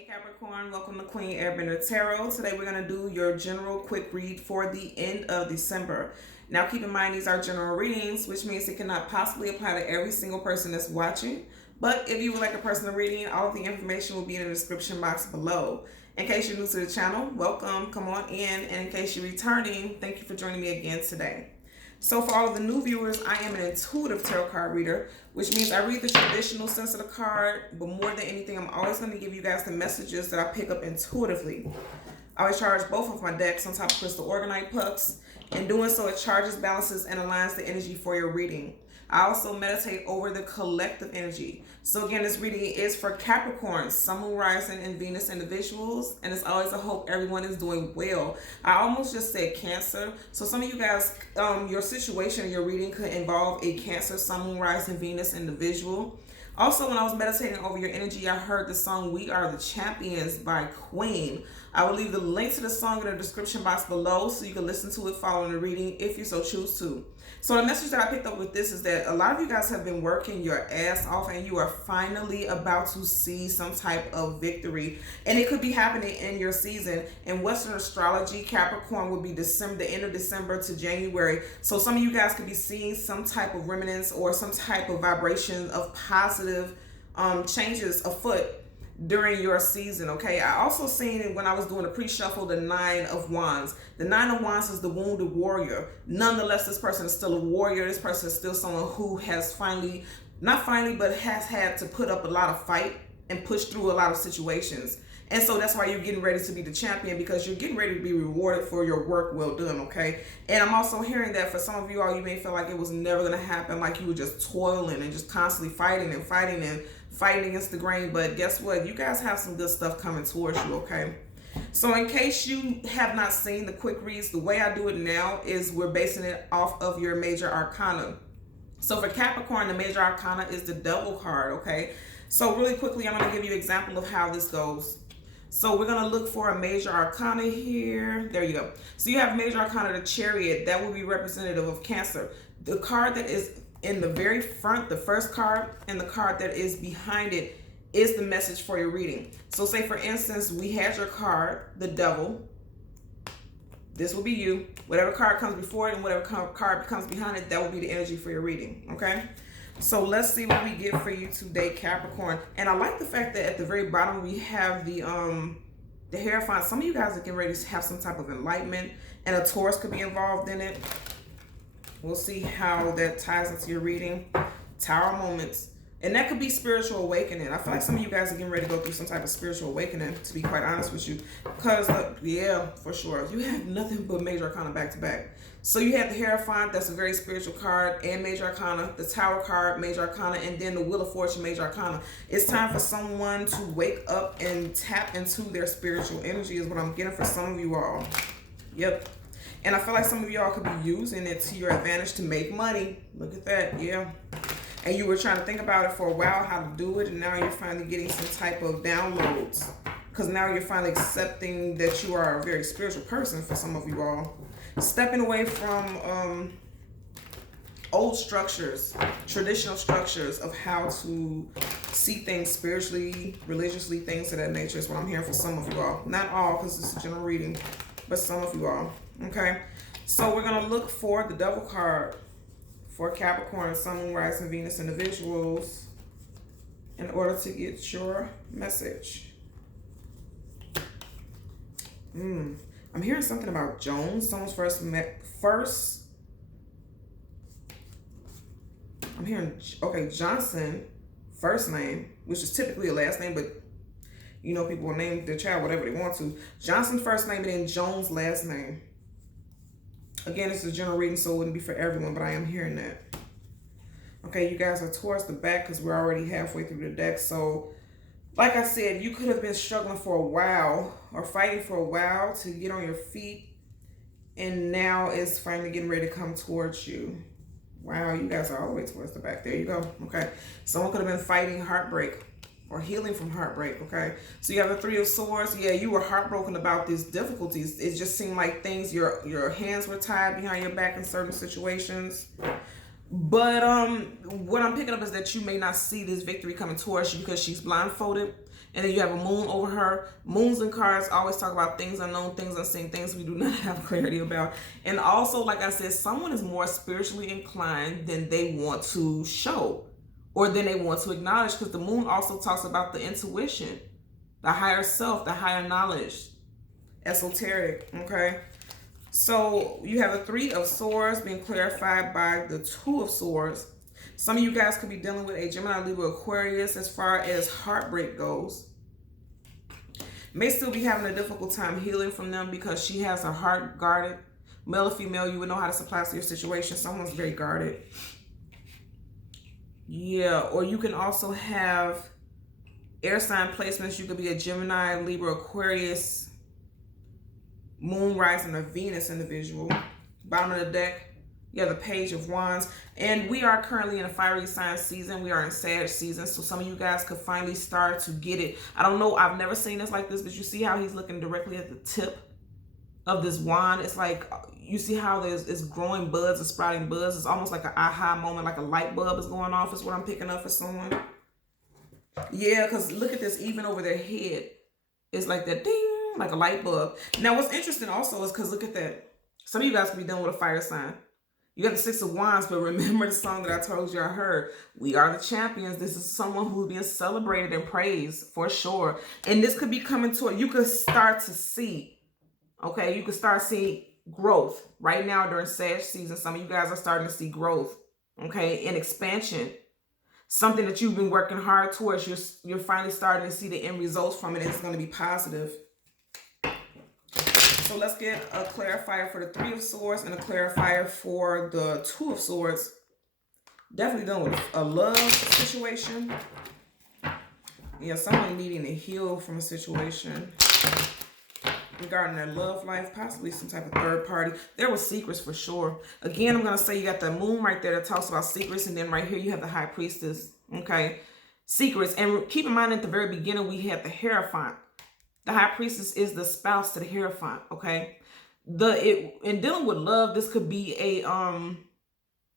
Hey Capricorn, welcome to Queen Airbender Tarot. Today we're going to do your general quick read for the end of December. Now keep in mind these are general readings, which means it cannot possibly apply to every single person that's watching. But if you would like a personal reading, all of the information will be in the description box below. In case you're new to the channel, welcome, come on in. And in case you're returning, thank you for joining me again today. So for all of the new viewers, I am an intuitive tarot card reader, which means I read the traditional sense of the card, but more than anything, I'm always going to give you guys the messages that I pick up intuitively. I always charge both of my decks on top of crystal organite pucks. In doing so, it charges, balances, and aligns the energy for your reading. I also meditate over the collective energy. So again, this reading is for Capricorn, Sun, Moon, Rising, and Venus individuals. And it's always a hope everyone is doing well. I almost just said Cancer. So some of you guys, your situation, your reading could involve a Cancer, Sun, Moon, Rising, Venus individual. Also, when I was meditating over your energy, I heard the song We Are the Champions by Queen. I will leave the link to the song in the description box below so you can listen to it following the reading if you so choose to. So the message that I picked up with this is that a lot of you guys have been working your ass off and you are finally about to see some type of victory. And it could be happening in your season. In Western astrology, Capricorn would be December, the end of December to January. So some of you guys could be seeing some type of remnants or some type of vibration of positive changes afoot during your season. Okay, I also seen it when I was doing the pre-shuffle, the Nine of Wands. The Nine of Wands is the wounded warrior. Nonetheless, this person is still a warrior. This person is still someone who has not finally, but has had to put up a lot of fight and push through a lot of situations. And so that's why you're getting ready to be the champion, because you're getting ready to be rewarded for your work well done, okay? And I'm also hearing that for some of you all, you may feel like it was never going to happen, like you were just toiling and just constantly fighting against the grain. But guess what? You guys have some good stuff coming towards you, okay? So in case you have not seen the quick reads, the way I do it now is we're basing it off of your major arcana. So for Capricorn, the major arcana is the Devil card, okay? So really quickly, I'm going to give you an example of how this goes. So we're going to look for a major arcana here. There you go. So you have major arcana, the Chariot. That will be representative of Cancer. The card that is in the very front, the first card, and the card that is behind it is the message for your reading. So say, for instance, we had your card, the Devil. This will be you. Whatever card comes before it and whatever card comes behind it, that will be the energy for your reading, okay? So let's see what we get for you today, Capricorn. And I like the fact that at the very bottom we have the Hierophant. Some of you guys are getting ready to have some type of enlightenment, and a Taurus could be involved in it. We'll see how that ties into your reading. Tower moments. And that could be spiritual awakening. I feel like some of you guys are getting ready to go through some type of spiritual awakening, to be quite honest with you. Because, yeah, for sure. You have nothing but major arcana back to back. So you have the Hierophant, that's a very spiritual card, and major arcana. The Tower card, major arcana, and then the Wheel of Fortune, major arcana. It's time for someone to wake up and tap into their spiritual energy is what I'm getting for some of you all. Yep. And I feel like some of y'all could be using it to your advantage to make money. Look at that, yeah. And you were trying to think about it for a while, how to do it, and now you're finally getting some type of downloads. Because now you're finally accepting that you are a very spiritual person for some of you all. Stepping away from old structures, traditional structures of how to see things spiritually, religiously, things of that nature is what I'm hearing for some of you all. Not all, because it's a general reading, but some of you all. Okay, so we're going to look for the Devil card for Capricorn, Sun, Moon, Rising, Venus individuals in order to get your message. I'm hearing something about Jones. Someone's I'm hearing, okay, Johnson, first name, which is typically a last name, but you know, people will name their child whatever they want to. Johnson first name and then Jones last name. Again, it's a general reading, so it wouldn't be for everyone, but I am hearing that. Okay, you guys are towards the back because we're already halfway through the deck. So, like I said, you could have been struggling for a while or fighting for a while to get on your feet. And now it's finally getting ready to come towards you. Wow, you guys are all the way towards the back. There you go. Okay, someone could have been fighting heartbreak or healing from heartbreak, okay? So you have the Three of Swords. Yeah, you were heartbroken about these difficulties. It just seemed like things, your hands were tied behind your back in certain situations. But what I'm picking up is that you may not see this victory coming towards you because she's blindfolded. And then you have a moon over her. Moons and cards always talk about things unknown, things unseen, things we do not have clarity about. And also, like I said, someone is more spiritually inclined than they want to show or than they want to acknowledge, because the moon also talks about the intuition, the higher self, the higher knowledge, esoteric, okay? So you have the Three of Swords being clarified by the Two of Swords. Some of you guys could be dealing with a Gemini, Libra, Aquarius as far as heartbreak goes. May still be having a difficult time healing from them because she has her heart guarded. Male or female, you would know how to supply to your situation. Someone's very guarded. Yeah, or you can also have air sign placements. You could be a Gemini, Libra, Aquarius, Moon, Rising, or Venus individual. Bottom of the deck, you have the Page of Wands. And we are currently in a fiery sign season. We are in Sag season. So some of you guys could finally start to get it. I don't know. I've never seen this like this, but you see how he's looking directly at the tip of this wand. It's like, you see how it's growing buds and sprouting buds. It's almost like an aha moment, like a light bulb is going off is what I'm picking up for someone. Yeah, because look at this, even over their head. It's like that ding, like a light bulb. Now, what's interesting also is because look at that. Some of you guys could be dealing with a fire sign. You got the Six of Wands, but remember the song that I told you I heard. We are the champions. This is someone who's being celebrated and praised for sure. And this could be coming to it. You could start to see, okay? You could start seeing growth. Right now during Sag season, some of you guys are starting to see growth, okay? And expansion. Something that you've been working hard towards, you're finally starting to see the end results from it. And it's going to be positive. So let's get a clarifier for the Three of Swords and a clarifier for the Two of Swords. Definitely dealing with a love situation. Yeah, someone needing to heal from a situation regarding their love life, possibly some type of third party. There were secrets for sure. Again, I'm going to say you got the moon right there that talks about secrets, and then right here you have the High Priestess, okay? Secrets. And keep in mind at the very beginning we had the Hierophant. The High Priestess is the spouse to the Hierophant, okay? In dealing with love, this could be a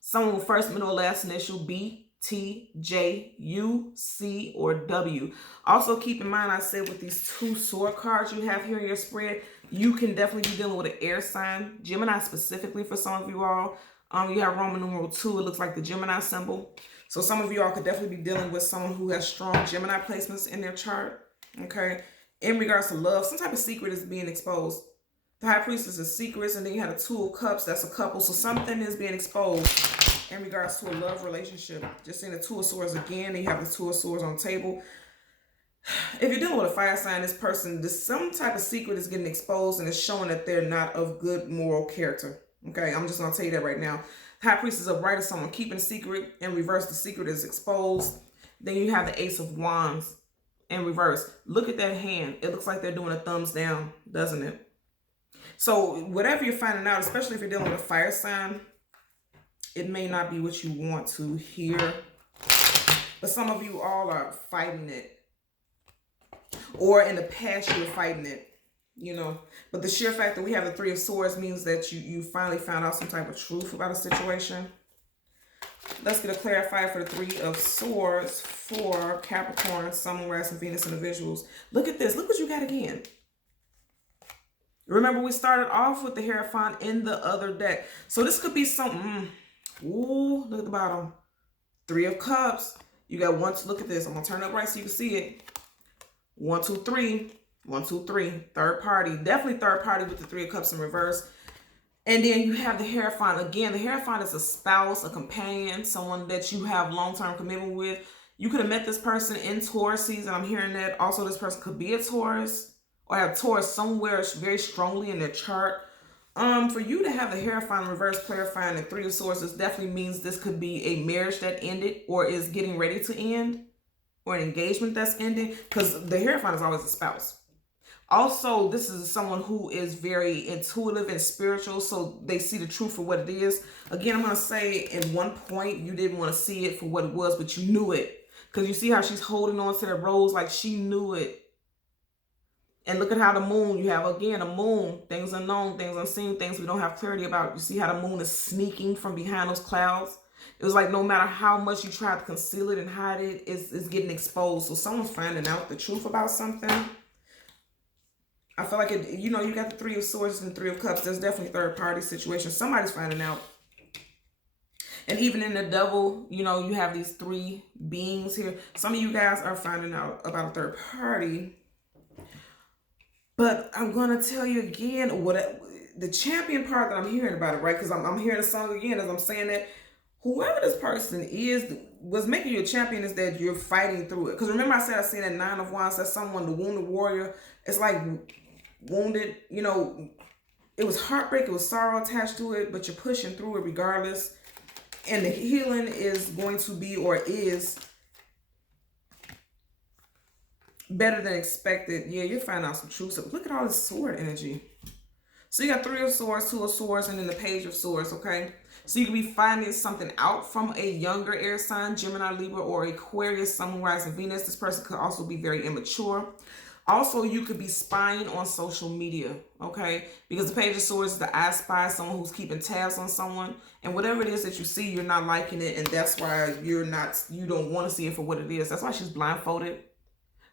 someone with first, middle, last initial B, T, J, U, C, or W. Also, keep in mind, I said with these two sword cards you have here in your spread, you can definitely be dealing with an air sign. Gemini specifically for some of you all. You have Roman numeral 2. It looks like the Gemini symbol. So some of you all could definitely be dealing with someone who has strong Gemini placements in their chart, okay? In regards to love, some type of secret is being exposed. The High Priestess is secrets, and then you have the Two of Cups. That's a couple. So something is being exposed in regards to a love relationship. Just seeing the Two of Swords again. You have the Two of Swords on the table. If you're dealing with a fire sign, this person, some type of secret is getting exposed, and it's showing that they're not of good moral character. Okay, I'm just going to tell you that right now. High Priestess is upright as someone keeping a secret. In reverse, the secret is exposed. Then you have the Ace of Wands. In reverse, look at that hand. It looks like they're doing a thumbs down, doesn't it? So whatever you're finding out, especially if you're dealing with a fire sign, it may not be what you want to hear. But some of you all are fighting it. Or in the past you were fighting it, you know. But the sheer fact that we have the Three of Swords means that you finally found out some type of truth about a situation. Let's get a clarifier for the Three of Swords for Capricorn, Sun, Moon, Rising, Venus individuals. Look at this. Look what you got again. Remember, we started off with the Hierophant in the other deck. So this could be something. Ooh, look at the bottom. Three of Cups. You got one. Look at this. I'm going to turn it up right so you can see it. 1, 2, 3. 1, 2, 3. Third party. Definitely third party with the Three of Cups in reverse. And then you have the Hierophant. Again, the Hierophant is a spouse, a companion, someone that you have long-term commitment with. You could have met this person in Taurus season. I'm hearing that. Also, this person could be a Taurus or have Taurus somewhere very strongly in their chart. For you to have the Hierophant reverse clarifying the Three of Swords, this definitely means this could be a marriage that ended or is getting ready to end, or an engagement that's ending, because the Hierophant is always a spouse. Also, this is someone who is very intuitive and spiritual, so they see the truth for what it is. Again, I'm going to say at one point you didn't want to see it for what it was, but you knew it. Because you see how she's holding on to that rose like she knew it. And look at how the moon, you have again a moon, things unknown, things unseen, things we don't have clarity about. You see how the moon is sneaking from behind those clouds. It was like no matter how much you try to conceal it and hide it, it's getting exposed. So someone's finding out the truth about something. I feel like it, you know, you got the Three of Swords and the Three of Cups. There's definitely third party situation. Somebody's finding out. And even in the Devil, you know, you have these three beings here. Some of you guys are finding out about a third party. But I'm going to tell you again what the champion part that I'm hearing about it, right? Because I'm hearing the song again as I'm saying that whoever this person is, what's making you a champion is that you're fighting through it. Because remember I said I seen that Nine of Wands, that's someone, the wounded warrior. It's like wounded, you know, it was heartbreak, it was sorrow attached to it, but you're pushing through it regardless. And the healing is going to be, or is, better than expected. Yeah, you're finding out some truth. So look at all this sword energy. So you got Three of Swords, Two of Swords, and then the Page of Swords, okay? So you can be finding something out from a younger air sign, Gemini, Libra, or Aquarius, Sun, Moon, Rising, Venus. This person could also be very immature. Also, you could be spying on social media, okay? Because the Page of Swords is the I spy, someone who's keeping tabs on someone. And whatever it is that you see, you're not liking it. And that's why you don't want to see it for what it is. That's why she's blindfolded.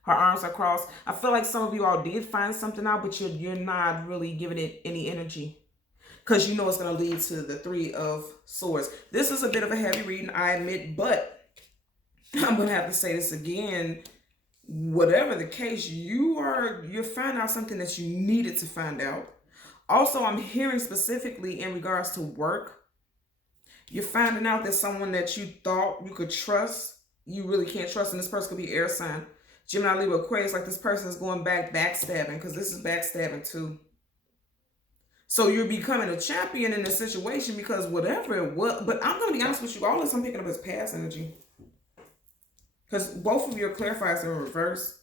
Her arms are crossed. I feel like some of you all did find something out, but you're not really giving it any energy. Because you know it's going to lead to the Three of Swords. This is a bit of a heavy reading, I admit. But I'm going to have to say this again. Whatever the case, you're finding out something that you needed to find out. Also, I'm hearing specifically in regards to work. You're finding out that someone that you thought you could trust, you really can't trust. And this person could be air sign. Gemini, Libra, Aquarius, like this person is going back backstabbing, because this is backstabbing too. So you're becoming a champion in this situation because whatever it was, but I'm going to be honest with you, all this I'm picking up is past energy. Because both of your clarifiers are in reverse.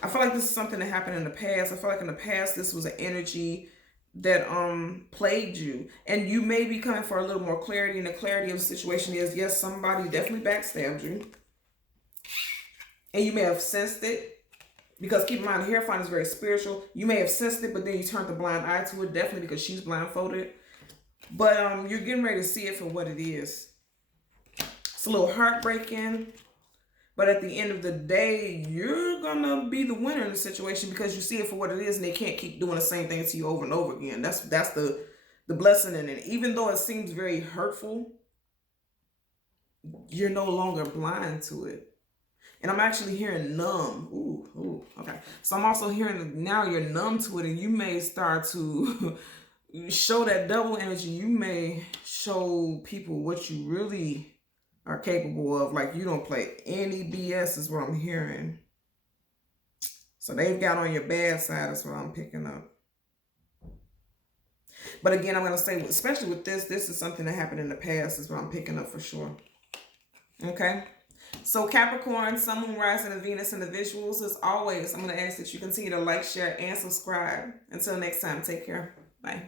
I feel like this is something that happened in the past. I feel like in the past, this was an energy that plagued you. And you may be coming for a little more clarity. And the clarity of the situation is, yes, somebody definitely backstabbed you. And you may have sensed it. Because keep in mind, the Hierophant is very spiritual. You may have sensed it, but then you turned the blind eye to it. Definitely because she's blindfolded. But you're getting ready to see it for what it is. It's a little heartbreaking. But at the end of the day, you're going to be the winner in the situation because you see it for what it is and they can't keep doing the same thing to you over and over again. That's the blessing in it. Even though it seems very hurtful, you're no longer blind to it. And I'm actually hearing numb. Ooh, okay. So I'm also hearing now you're numb to it and you may start to show that double energy. You may show people what you really are capable of. Like you don't play any BS is what I'm hearing. So they've got on your bad side is what I'm picking up. But again, I'm going to say, especially with this is something that happened in the past is what I'm picking up for sure. Okay. So Capricorn, Sun, Moon, Rising, and Venus in the visuals. As always, I'm going to ask that you continue to like, share, and subscribe. Until next time, take care. Bye.